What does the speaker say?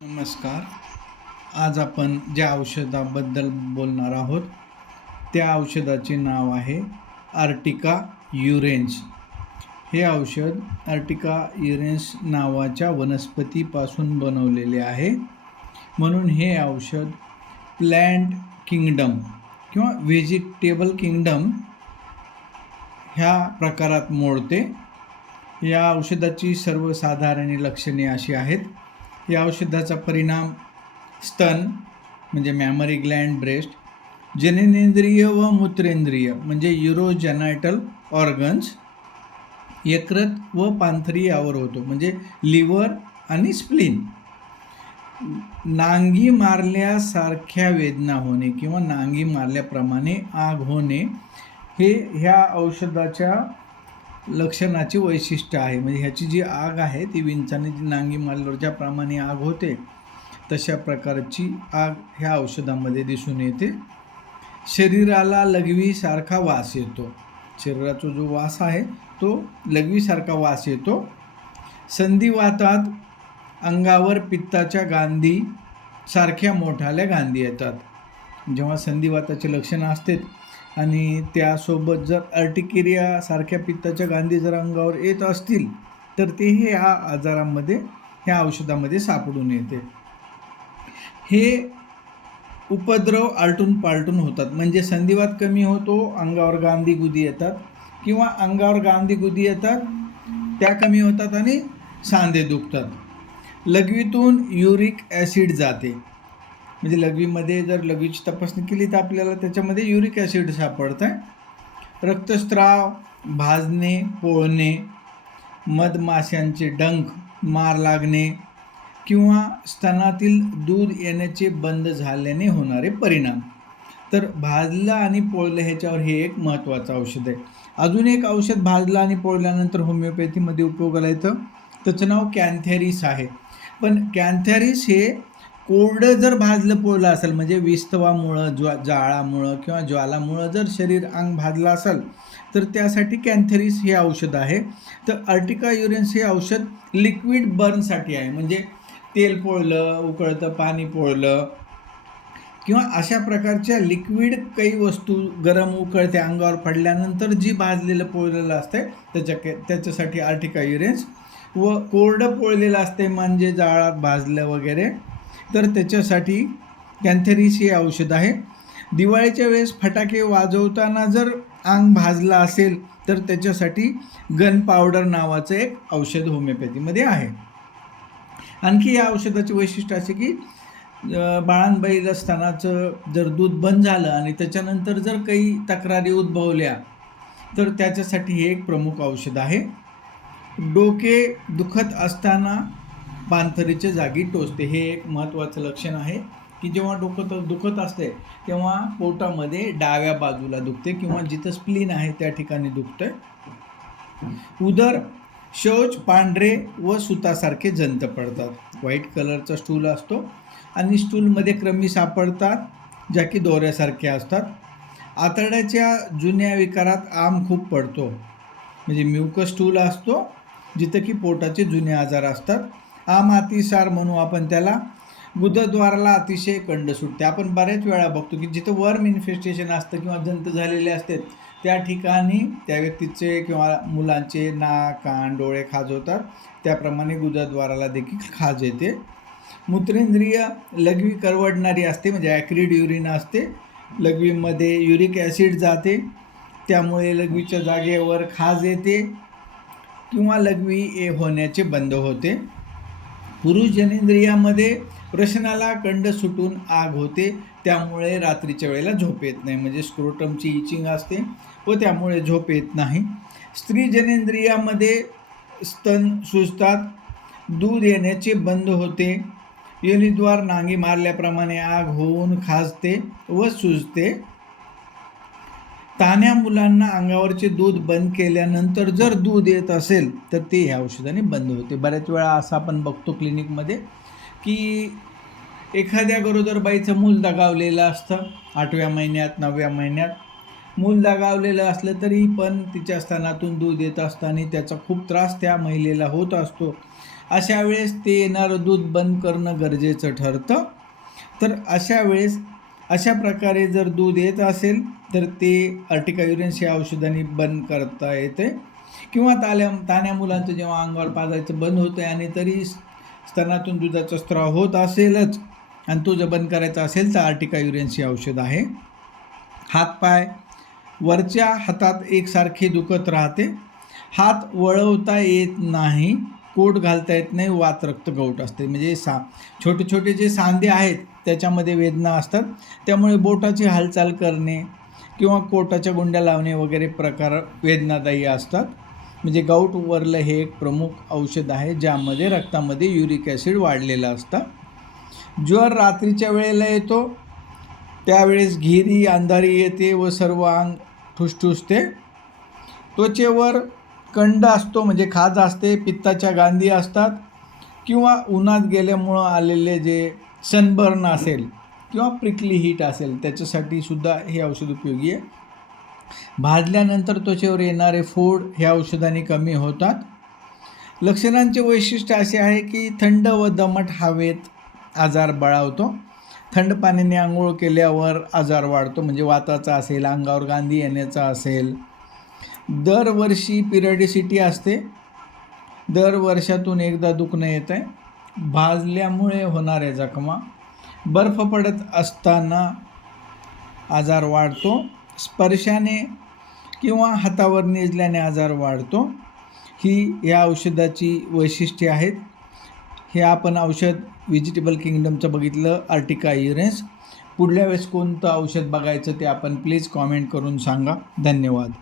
नमस्कार. आज आपण ज्या औषधाबद्दल बोलणार आहोत त्या औषधाचे नाव आहे अर्टिका युरेन्स. हे औषध अर्टिका युरेन्स नावाच्या वनस्पतीपासून बनवलेले आहे, म्हणून हे औषध प्लॅन्ट किंगडम किंवा व्हेजिटेबल किंगडम ह्या प्रकारात मोडते. या औषधाची सर्वसाधारण लक्षणे अशी आहेत. या औषधाचा परिणाम स्तन म्हणजे मॅमरी ग्लँड, ब्रेस्ट, जननेंद्रिय व मूत्रेंद्रिय म्हणजे युरोजेनायटल ऑर्गन्स, यकृत व पांथरी यावर होतो म्हणजे लिव्हर आणि स्प्लीन. नांगी मारल्यासारख्या वेदना होणे किंवा नांगी मारल्याप्रमाणे आग होणे हे ह्या औषधाच्या लक्षणाची वैशिष्ट्य आहे. म्हणजे ह्याची जी आग आहे ती विंचाने जी नांगी मारल्यावर ज्याप्रमाणे आग होते तशा प्रकारची आग ह्या औषधामध्ये दिसून येते. शरीराला लघवीसारखा वास येतो. शरीराचा जो वास आहे तो लघवीसारखा वास येतो. संधिवातात अंगावर पित्ताच्या गांधी सारख्या मोठाल्या गांधी येतात. जेव्हा संधिवाताचे लक्षणं असतात आणि त्यासोबत जर अर्टिकेरिया सारख्या पित्ताच्या गांधी जर अंगावर येत असतील तर ते ह्या आजारामध्ये ह्या औषधामध्ये सापडून येते. हे उपद्रव आलटून पालटून होतात. म्हणजे संधिवात कमी होतो, अंगावर गांधी गुदी येतात, किंवा अंगावर गांधी गुदी येतात त्या कमी होतात आणि सांधे दुखतात. लघवीतून युरिक ॲसिड जाते. म्हणजे लघवीमध्ये जर लघवीची तपासणी केली तर आपल्याला त्याच्यामध्ये युरिक ॲसिड सापडतं. रक्तस्राव, भाजणे, पोळणे, मधमाशांचे डंख, मार लागणे किंवा स्तनातील दूध येण्याचे बंद झाल्याने होणारे परिणाम. तर भाजलं आणि पोळलं ह्याच्यावर हे एक महत्त्वाचं औषध आहे. अजून एक औषध भाजलं आणि पोळल्यानंतर होमिओपॅथीमध्ये उपयोगाला येतं, त्याचं नाव कॅन्थॅरिस आहे. पण कॅन्थॅरिस हे कोरडं जर भाजलं पोळलं असेल म्हणजे विस्तवामुळं, जाळामुळं किंवा ज्वालामुळं जर शरीर अंग भाजलं असेल तर त्यासाठी कॅन्थॅरिस हे औषध आहे. तर अर्टिका युरेन्स हे औषध लिक्विड बर्नसाठी आहे. म्हणजे तेल पोळलं, उकळतं पाणी पोळलं किंवा अशा प्रकारच्या लिक्विड काही वस्तू गरम उकळते अंगावर पडल्यानंतर जी भाजलेलं पोळलेलं असते त्याच्यासाठी अर्टिका युरेन्स. व कोरडं पोळलेलं असते म्हणजे जाळात भाजलं वगैरे तर त्याच्यासाठी कॅन्थॅरिस हे औषध आहे. दिवाळीच्या वेळेस फटाके वाजवताना जर अंग भाजलं असेल तर त्याच्यासाठी गन पावडर नावाचं एक औषध होमिओपॅथीमध्ये आहे. आणखी या औषधाचे वैशिष्ट्य असे की बाळांबाईला स्तनाचं जर दूध बंद झालं आणि त्याच्यानंतर जर काही तक्रारी उद्भवल्या तर त्याच्यासाठी हे एक प्रमुख औषध आहे. डोके दुखत असताना पांथरीच्या जागी टोचते. हे एक महत्त्वाचं लक्षण आहे की जेव्हा डोकं दुखत असते तेव्हा पोटामध्ये डाव्या बाजूला दुखते किंवा जिथं स्प्लीन आहे त्या ठिकाणी दुखतं. उदर, शौच पांढरे व सुतासारखे जंत पडतात. व्हाईट कलरचा स्टूल असतो आणि स्टूलमध्ये क्रमी सापडतात ज्या की दोऱ्यासारख्या असतात. आतड्याच्या जुन्या विकारात आम खूप पडतो. म्हणजे म्युकस स्टूल असतो जिथं की पोटाचे जुने आजार असतात. आम अतिसार म्हणू आपण त्याला. गुदद्वाराला अतिशय कंड सुटते. आपण बऱ्याच वेळा बघतो की जिथं वर्म इन्फेस्टेशन असतं किंवा जंत झालेले असतात त्या ठिकाणी त्या व्यक्तीचे किंवा मुलांचे नाक, कान, डोळे खाजवतात. त्याप्रमाणे गुदद्वाराला देखील खाज येते. मूत्रेंद्रिय लघवी करवडणारी असते म्हणजे ॲक्रिड युरिन असते. लघवीमध्ये युरिक ॲसिड जाते त्यामुळे लघवीच्या जागेवर खाज येते किंवा लघवी होण्याचे बंद होते. पुरुष जनेंद्रियामध्ये प्रश्नाला कंड सुटून आग होते त्यामुळे रात्रीच्या वेळेला झोप येत नाही. म्हणजे स्क्रोटमची इचिंग असते व त्यामुळे झोप येत नाही. स्त्री जनेंद्रियामध्ये स्तन सुजतात, दूध येण्याचे बंद होते, योनिद्वार नांगी मारल्याप्रमाणे आग होऊन खाजते व सुजते. तान्ह्या मुलांना अंगावरचे दूध बंद केल्यानंतर जर दूध येत असेल तर ते ह्या औषधाने बंद होते. बऱ्याच वेळा असं आपण बघतो क्लिनिकमध्ये की एखाद्या गरोदरबाईचं मूल दगावलेलं असतं 8व्या महिन्यात 9व्या महिन्यात. मूल दगावलेलं असलं तरी पण तिच्या स्तनातून दूध येत असताना त्याचा खूप त्रास त्या महिलेला होत असतो अशा वेळेस ते येणारं दूध बंद करणं गरजेचं ठरतं. तर अशा वेळेस अशा प्रकारे जर दूध येत असेल तर ते अर्टिका युरेन्स या औषधाने बंद करता येते. किंवा तान्या मुलांचं जेव्हा अंगावर पाजायचं बंद होतं आहे आणि तरी स्तनातून दुधाचा स्त्राव होत असेलच आणि तो जर बंद करायचा असेल तर अर्टिका युरेन्स हे औषध आहे. हातपाय वरच्या हातात एकसारखे दुखत राहते, हात वळवता येत नाही, कोट घालता येत नाही, वात रक्त गवट असते. म्हणजे छोटे छोटे जे सांधे आहेत त्याच्यामध्ये वेदना असतात, त्यामुळे बोटाची हालचाल करणे किंवा कोटाच्या गुंड्या लावणे वगैरे प्रकार वेदनादायी असतात. म्हणजे गाऊट वरलं हे एक प्रमुख औषध आहे ज्यामध्ये रक्तामध्ये युरिक ॲसिड वाढलेलं असतं. ज्वर रात्रीच्या वेळेला येतो, त्यावेळेस घेरी अंधारी येते व सर्व अंग ठुसठुसते. त्वचेवर कंड असतो म्हणजे खाज असते, पित्ताच्या गांधी असतात किंवा उन्हात गेल्यामुळं आलेले जे सनबर्न असेल किंवा प्रिकली हीट असेल त्याच्यासाठी सुद्धा हे औषध उपयोगी आहे. भाजल्यानंतर त्वचेवर येणारे फोड ह्या औषधाने कमी होतात. लक्षणांचे वैशिष्ट्य असे आहे की थंड व दमट हवेत आजार बळावतो, थंड पाण्याने आंघोळ केल्यावर आजार वाढतो म्हणजे वाताचा असेल, अंगावर गांधी येण्याचा असेल. दरवर्षी पिरियडिसिटी असते, दर वर्षातून एकदा दुखणं येतं आहे. भाजल्यामुळे होणाऱ्या जखमा, बर्फ पडत असताना आजार वाढतो, स्पर्शाने किंवा हातावर निजल्याने आजार वाढतो. ही या औषधाची वैशिष्ट्ये आहेत. हे आपण औषध व्हेजिटेबल किंगडमचं बघितलं, अर्टिका युरेन्स. पुढल्या वेळेस कोणतं औषध बघायचं ते आपण प्लीज कॉमेंट करून सांगा. धन्यवाद.